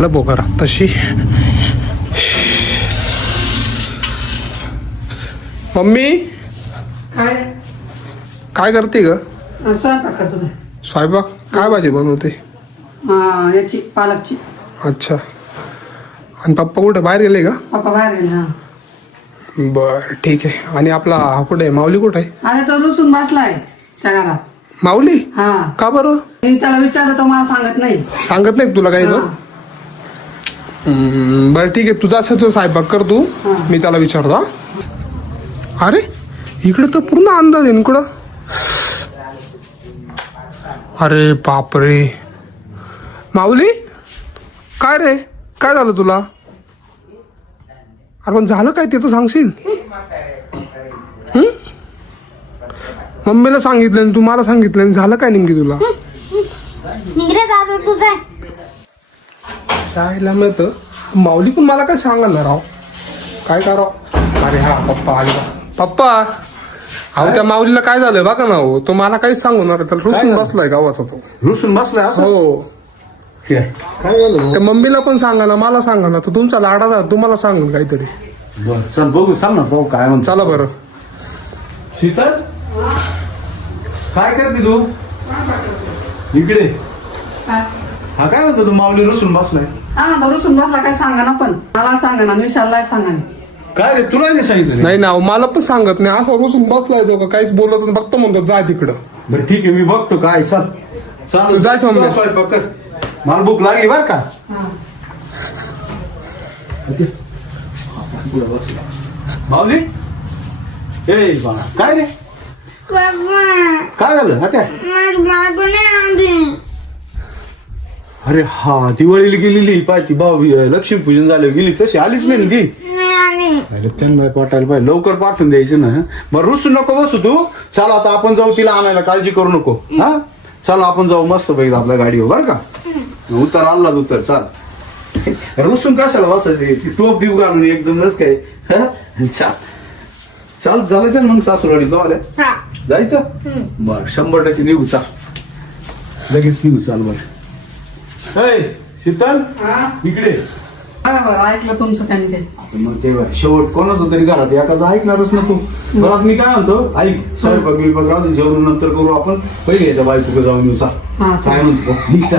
बोकरा तशी मम्मी काय काय करते ग? स्वयंपाक करत होते. स्वयंपाक काय भाजी बनवते? याची पालकची. अच्छा. आणि पप्पा कुठे बाहेर गेले का? पप्पा बाहेर गेले. हा बर ठीक आहे. आणि आपला हा कुठे आहे? माऊली कुठे आहे? अरे तो रुसून बसलाय त्या घरात. माऊली हा का बरं? मी त्याला विचारलं तर मला सांगत नाही. सांगत नाही तुला काही? तो हा. बरं ठीक आहे. तुझा असं तो स्वयंपाक कर तू. हा. मी त्याला विचारतो. हा? अरे इकडे तर पूर्ण अंदाज आहे इकडं. अरे बापरे माऊली काय रे? काय झालं तुला? अरे पण झालं काय ते तर सांगशील? मम्मीला सांगितलं आणि तू मला सांगितलं आणि झालं काय नेमकी तुला? निघरे दादा तुझा शाळेला मिळतं. माऊली पण मला काय सांगा ना राव. काय करावं? अरे हा पप्पा आले. पप्पा अहो त्या माऊलीला काय झालं बघा ना. हो तो मला काहीच सांगणार. त्याला रुसून बसलाय गावाचा तो. रुसून बसलाय असं? हो. काय झालं? त्या मम्मीला पण सांगा ना, मला सांगा ना. तो तुमचा लाडा झाला, तुम्हाला सांगेल काहीतरी. बरं चल बघू, सांग ना भाऊ काय म्हणतो. चला बरं. शीतल काय करते तू इकडे? हा काय म्हणतो तू? माऊली रुसून बसलाय. हा तो रुसून बसला. काय सांगा ना, पण मला सांगा ना, विशालला सांगा ना. काय रे तुला नाही सांगितलं? नाही ना मला पण सांगत नाही. असं रुसून बसलाय तो का काहीच बोलत नाही. फक्त म्हणतो जा तिकडं. बरं ठीक आहे मी बघतो काय. चल चाल जाय समजा. तुला स्वयंपाक कर. मला भूक लागली बर का. हा. माऊली ए बाळा काय रे काय झालं? आता अरे हा दिवाळीला गेलेली पाहिजे भाऊ लक्ष्मीपूजन झालं गेली तशी आलीच नाही ना ती. अरे त्यांना पाठवायला पाहिजे. लवकर पाठवून द्यायचं ना. बरं रुसून नको बसू तू. चल आता आपण जाऊ तिला आणायला. काळजी करू नको. हा चल आपण जाऊ मस्त पैकी आपल्या गाडीवर बर का. उतर आल्ला उतर. चाल रुसून कशाला बसायचे? ती टोप बिप घालून एकदम जस काय. चाल चाल चालायचं ना मग सासूरवाडी आल्या जायचं. बर 100% निघू. चाल लगेच निघू. चाल बर. शीतल हा? इकडे. हा, बरं ऐकलं तुमचं काय नाही ते. मग ते शेवट कोणाचं तरी घरात एकाचं ऐकणारच ना तू. घरात मी काय म्हणतो ऐक स्वयंपाक बिलपाक राहून जेवण नंतर करू आपण. पहिले याच्या बायको जाऊन येऊ. चाल हा, काय चालेल. म्हणतो.